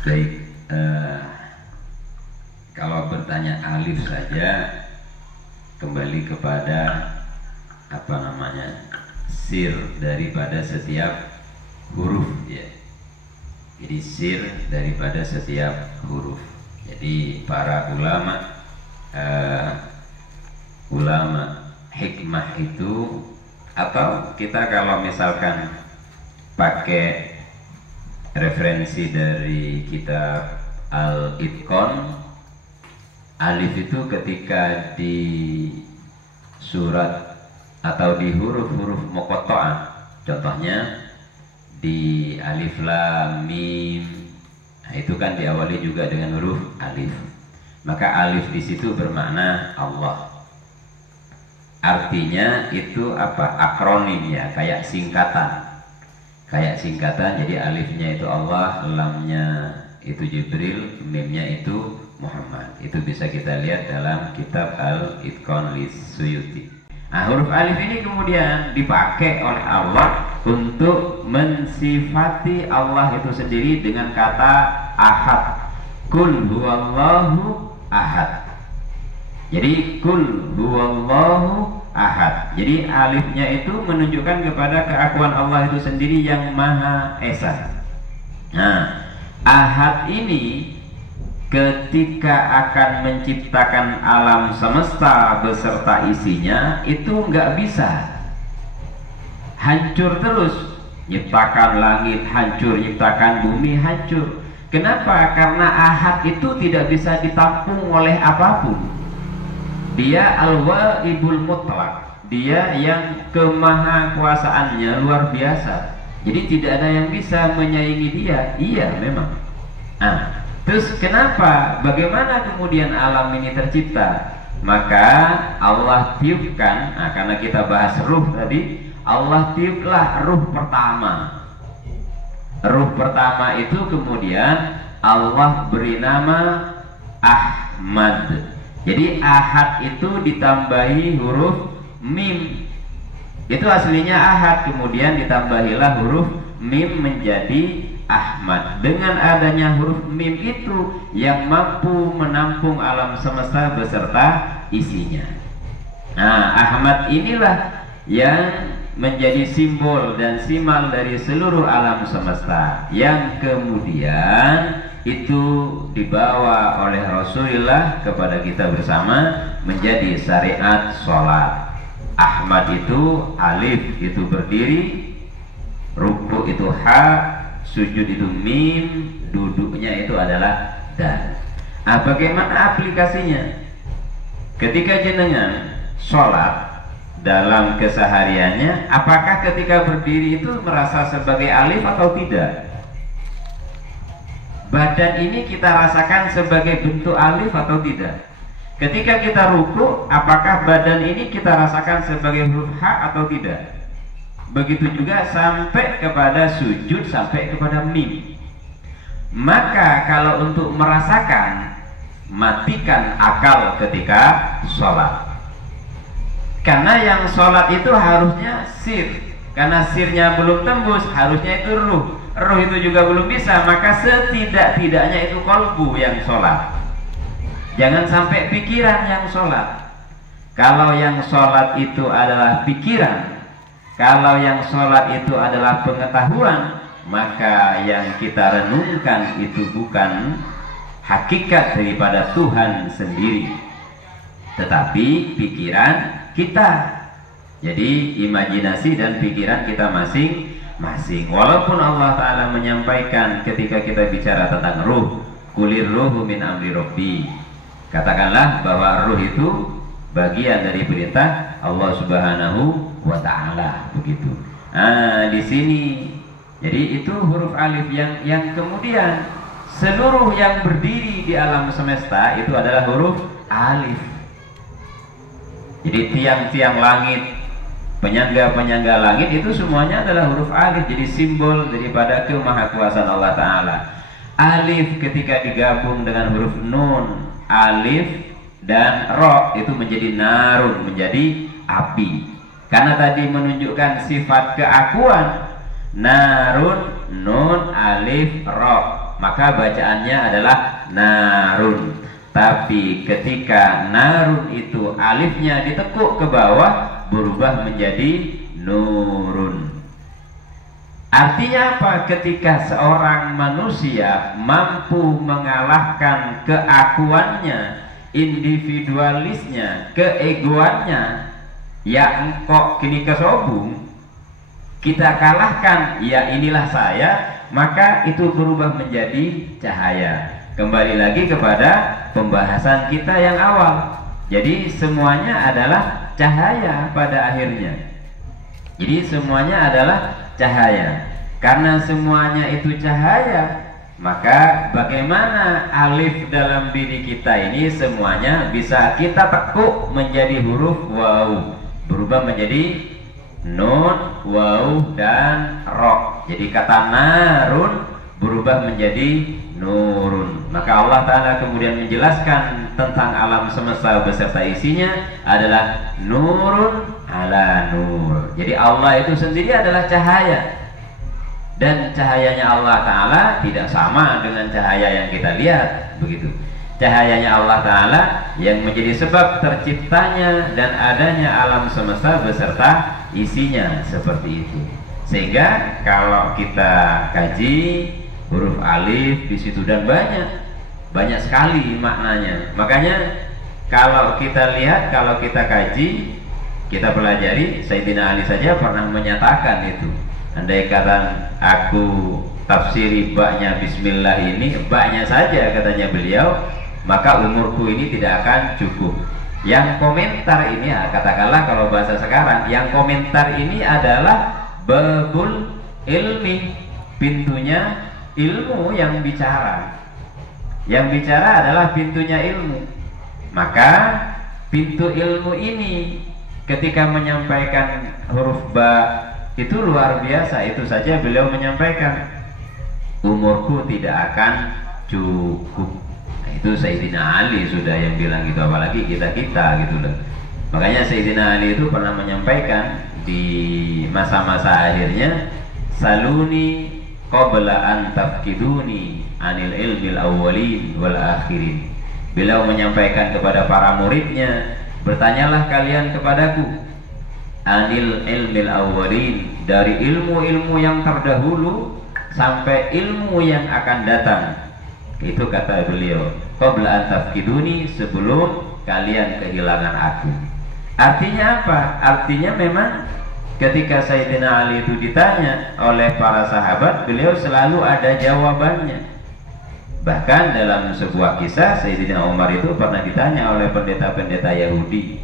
Baik, kalau bertanya alif saja kembali kepada apa namanya sir daripada setiap huruf ya. Jadi sir daripada setiap huruf. Jadi para ulama hikmah itu, atau kita kalau misalkan pakai referensi dari kitab Al-Itqan, alif itu ketika di surat atau di huruf-huruf muqatta'ah, contohnya di alif lam mim, nah itu kan diawali juga dengan huruf alif. Maka alif di situ bermakna Allah. Artinya itu apa? Akronim ya, kayak singkatan. Jadi alifnya itu Allah, lamnya itu Jibril, mimnya itu Muhammad. Itu bisa kita lihat dalam kitab Al-Itqan Lis-Suyuti. Nah, huruf alif ini kemudian dipakai oleh Allah untuk mensifati Allah itu sendiri dengan kata ahad. Kul huwallahu ahad. Jadi kul huwallahu ahad. Jadi alifnya itu menunjukkan kepada keakuan Allah itu sendiri yang Maha Esa. Nah, ahad ini ketika akan menciptakan alam semesta beserta isinya itu nggak bisa hancur terus, nyiptakan langit hancur, nyiptakan bumi hancur. Kenapa? Karena ahad itu tidak bisa ditampung oleh apapun. Dia al-waibul mutlak, dia yang kemahakuasaannya luar biasa. Jadi tidak ada yang bisa menyaingi dia. Iya memang. Nah, terus kenapa? Bagaimana kemudian alam ini tercipta? Maka Allah tiupkan, nah karena kita bahas ruh tadi, Allah tiuplah ruh pertama. Ruh pertama itu kemudian Allah beri nama Ahmad. Jadi ahad itu ditambahi huruf mim. Itu aslinya ahad, kemudian ditambahilah huruf mim menjadi Ahmad. Dengan adanya huruf mim itu yang mampu menampung alam semesta beserta isinya. Nah, Ahmad inilah yang menjadi simbol dan simal dari seluruh alam semesta, yang kemudian itu dibawa oleh Rasulullah kepada kita bersama menjadi syariat sholat. Ahmad itu alif itu berdiri, ruku itu ha, sujud itu mim, duduknya itu adalah dal. Nah, bagaimana aplikasinya? Ketika jenengan sholat dalam kesehariannya, apakah ketika berdiri itu merasa sebagai alif atau tidak? Badan ini kita rasakan sebagai bentuk alif atau tidak? Ketika kita ruku, apakah badan ini kita rasakan sebagai huruf ha atau tidak? Begitu juga sampai kepada sujud, sampai kepada mim. Maka kalau untuk merasakan, matikan akal ketika sholat. Karena yang sholat itu harusnya sir. Karena sirnya belum tembus, harusnya itu ruh. Ruh itu juga belum bisa, maka setidak-tidaknya itu kolbu yang sholat. Jangan sampai pikiran yang sholat. Kalau yang sholat itu adalah pikiran, kalau yang sholat itu adalah pengetahuan, maka yang kita renungkan itu bukan hakikat daripada Tuhan sendiri, tetapi pikiran kita. Jadi imajinasi dan pikiran kita masing-masing. Walaupun Allah Ta'ala menyampaikan ketika kita bicara tentang ruh, kulir ruhu min amri rabbi, katakanlah bahwa ruh itu bagian dari perintah Allah Subhanahu wa Ta'ala, begitu. Nah, di sini jadi itu huruf alif yang kemudian seluruh yang berdiri di alam semesta itu adalah huruf alif. Jadi tiang-tiang langit, penyangga-penyangga langit itu semuanya adalah huruf alif. Jadi simbol daripada kemahakuasaan Allah Ta'ala. Alif ketika digabung dengan huruf nun, alif dan ro, itu menjadi narun, menjadi api. Karena tadi menunjukkan sifat keakuan. Narun, nun, alif, ro. maka bacaannya adalah narun. Tapi ketika narun itu alifnya ditekuk ke bawah, berubah menjadi nurun. Artinya apa? Ketika seorang manusia mampu mengalahkan keakuannya, individualisnya, keegoannya, ya engkau kini kesobung, kita kalahkan, ya inilah saya, maka itu berubah menjadi cahaya. Kembali lagi kepada pembahasan kita yang awal. Jadi semuanya adalah cahaya pada akhirnya. Jadi semuanya adalah cahaya. Karena semuanya itu cahaya, maka bagaimana alif dalam diri kita ini semuanya bisa kita tekuk menjadi huruf waw, berubah menjadi nun, waw, dan ro. Jadi kata narun berubah menjadi nurun. Maka Allah Ta'ala kemudian menjelaskan tentang alam semesta beserta isinya adalah nurun ala nur. Jadi Allah itu sendiri adalah cahaya, dan cahayanya Allah Ta'ala tidak sama dengan cahaya yang kita lihat. Begitu. Cahayanya Allah Ta'ala yang menjadi sebab terciptanya dan adanya alam semesta beserta isinya, seperti itu. Sehingga kalau kita kaji huruf alif di situ, dan banyak sekali maknanya. Makanya kalau kita lihat, kalau kita kaji, kita pelajari, Sayyidina Ali saja pernah menyatakan itu. Andai kata aku tafsiri baknya bismillah ini, baknya saja katanya beliau, maka umurku ini tidak akan cukup. Yang komentar ini, katakanlah kalau bahasa sekarang, yang komentar ini adalah babul ilmi, pintunya ilmu yang bicara. Yang bicara adalah pintunya ilmu. Maka pintu ilmu ini ketika menyampaikan huruf ba itu luar biasa. Itu saja beliau menyampaikan, umurku tidak akan cukup. Nah, itu Sayyidina Ali sudah yang bilang gitu, apalagi kita-kita gitu loh. Makanya Sayyidina Ali itu pernah menyampaikan di masa-masa akhirnya, saluni qabla an tafkiduni anil ilmil awwalin wal akhirin. Beliau menyampaikan kepada para muridnya, bertanyalah kalian kepadaku anil ilmil awwalin, dari ilmu-ilmu yang terdahulu sampai ilmu yang akan datang. Itu kata beliau, qabla an tafkiduni, sebelum kalian kehilangan aku. Artinya apa? Artinya memang ketika Sayyidina Ali itu ditanya oleh para sahabat, beliau selalu ada jawabannya. Bahkan dalam sebuah kisah, Sayyidina Umar itu pernah ditanya oleh pendeta-pendeta Yahudi.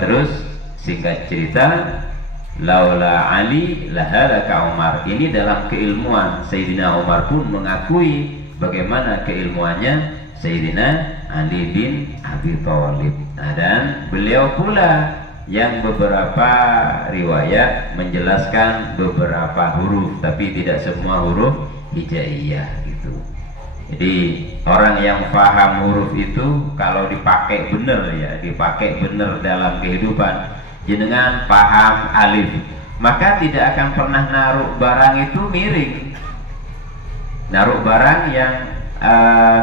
Terus singkat cerita, laula Ali lahalaka Umar. Ini dalam keilmuan. Sayyidina Umar pun mengakui bagaimana keilmuannya Sayyidina Ali bin Abi Thalib. Nah, dan beliau pula yang beberapa riwayat menjelaskan beberapa huruf, tapi tidak semua huruf hijaiyah gitu. Jadi orang yang paham huruf itu kalau dipakai benar, ya dipakai benar dalam kehidupan, jenengan paham alif, maka tidak akan pernah naruh barang itu miring. Naruh barang yang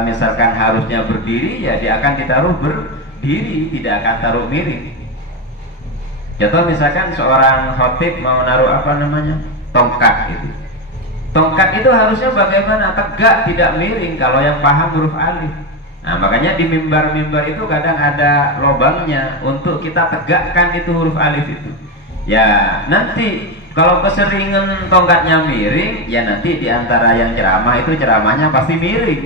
misalkan harusnya berdiri, ya dia akan ditaruh berdiri, tidak akan taruh miring. Contoh misalkan seorang khotib mau naruh apa namanya, tongkat gitu. Tongkat itu harusnya bagaimana? Tegak, tidak miring kalau yang paham huruf alif. Nah, makanya di mimbar-mimbar itu kadang ada lubangnya untuk kita tegakkan itu huruf alif itu. Ya, nanti kalau keseringan tongkatnya miring, ya nanti di antara yang ceramah itu ceramahnya pasti miring.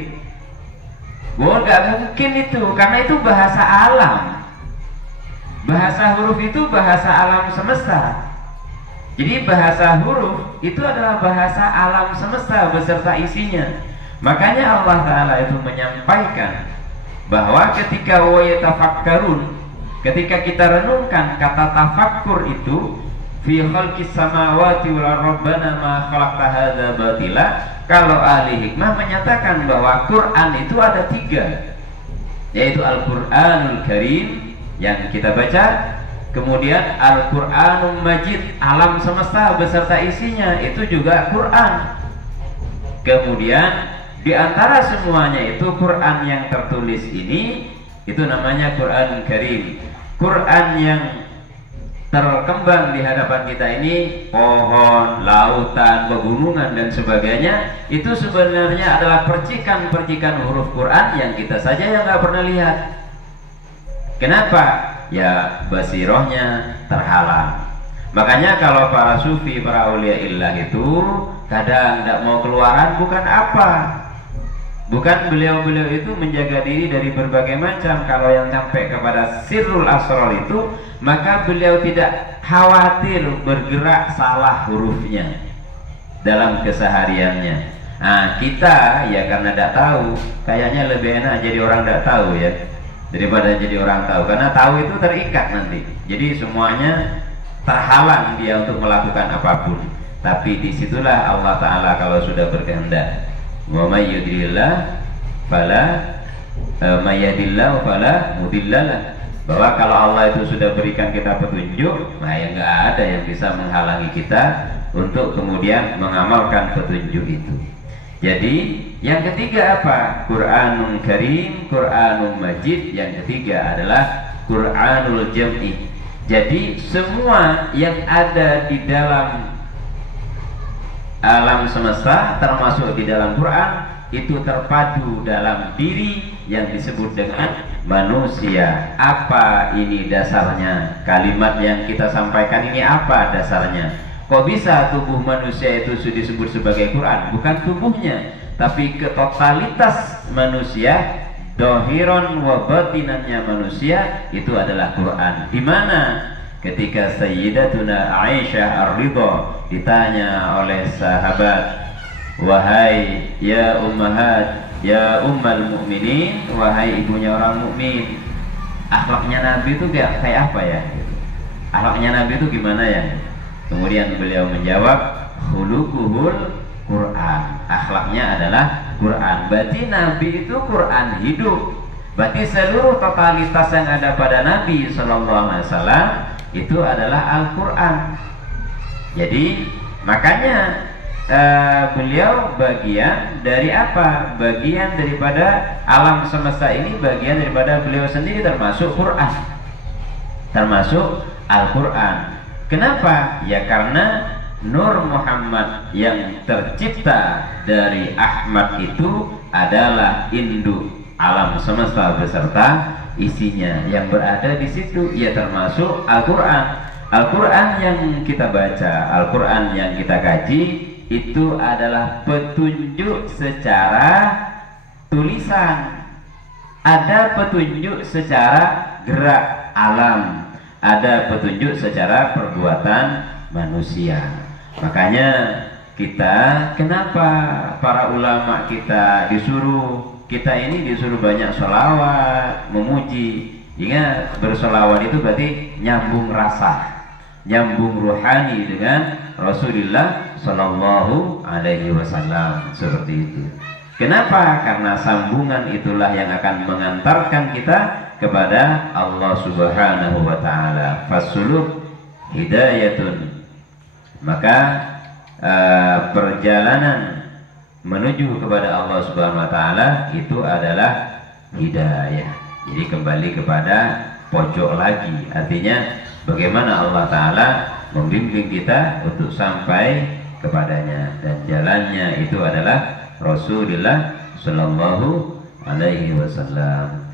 Wah, nggak mungkin itu, karena itu bahasa alam. Bahasa huruf itu bahasa alam semesta. Jadi bahasa huruf itu adalah bahasa alam semesta beserta isinya. Makanya Allah Ta'ala itu menyampaikan bahwa ketika wa yatafakkarun, ketika kita renungkan kata tafakkur itu, fi khalqis samawati wal rabbana ma khalaqta hadza batila. Kalau ahli hikmah menyatakan bahwa Quran itu ada 3, yaitu Al-Quranul Karim yang kita baca, kemudian Al-Quranul Majid, alam semesta beserta isinya, itu juga Quran. Kemudian di antara semuanya itu Quran yang tertulis ini itu namanya Quran Karim. Quran yang terkembang di hadapan kita ini, pohon, lautan, pegunungan dan sebagainya, itu sebenarnya adalah percikan-percikan huruf Quran yang kita saja yang nggak pernah lihat. Kenapa? Ya basirohnya terhalang. Makanya kalau para sufi, para aulia illah itu kadang tidak mau keluaran, bukan apa? Bukan beliau-beliau itu menjaga diri dari berbagai macam. Kalau yang sampai kepada sirrul asrar itu, maka beliau tidak khawatir bergerak salah hurufnya dalam kesehariannya. Nah kita ya karena tidak tahu, kayaknya lebih enak jadi orang tidak tahu ya daripada jadi orang tahu, karena tahu itu terikat nanti. Jadi semuanya terhalang dia untuk melakukan apapun. Tapi disitulah Allah Ta'ala kalau sudah berkehendak, wa may yudlillah fala mayyadillahu fala mudillalah, bahwa kalau Allah itu sudah berikan kita petunjuk, nah ya nggak ada yang bisa menghalangi kita untuk kemudian mengamalkan petunjuk itu. Jadi yang ketiga apa? Quranul Karim, Quranul Majid. Yang ketiga adalah Quranul Jam'i. Jadi semua yang ada di dalam alam semesta termasuk di dalam Quran itu terpadu dalam diri yang disebut dengan manusia. Apa ini dasarnya? Kalimat yang kita sampaikan ini apa dasarnya? Kok bisa tubuh manusia itu disebut sebagai Quran? Bukan tubuhnya, tapi ketotalitas manusia, dohiron wa batinannya manusia itu adalah Quran. Di mana? Ketika Sayyidatuna Aisyah Ar-Ridha ditanya oleh sahabat, wahai ya ummahat, ya ummal mu'minin, wahai ibunya orang mukmin, akhlaknya Nabi itu kayak apa ya? Akhlaknya Nabi itu gimana ya? Kemudian beliau menjawab, khuluquhul Quran. Akhlaknya adalah Quran. Berarti Nabi itu Quran hidup. Berarti seluruh totalitas yang ada pada Nabi SAW itu adalah Al-Quran. Jadi makanya beliau bagian dari apa? Bagian daripada alam semesta ini, bagian daripada beliau sendiri, termasuk Quran, termasuk Al-Quran. Kenapa? Ya karena Nur Muhammad yang tercipta dari Ahmad itu adalah induk alam semesta beserta isinya yang berada di situ, ya termasuk Al-Quran. Al-Quran yang kita baca, Al-Quran yang kita kaji itu adalah petunjuk secara tulisan, ada petunjuk secara gerak alam, ada petunjuk secara perbuatan manusia. Makanya kita, kenapa para ulama kita ini disuruh banyak sholawat, memuji. Ingat, bersolawat itu berarti nyambung rasa, nyambung ruhani dengan Rasulullah Sallallahu Alaihi Wasallam, seperti itu. Kenapa? Karena sambungan itulah yang akan mengantarkan kita kepada Allah Subhanahu Wa Taala. Fasuluk hidayatun, maka perjalanan menuju kepada Allah Subhanahu Wa Taala itu adalah hidayah. Jadi kembali kepada pojok lagi, artinya bagaimana Allah Ta'ala membimbing kita untuk sampai kepadanya, dan jalannya itu adalah Rasulullah Sallallahu Alaihi Wasallam.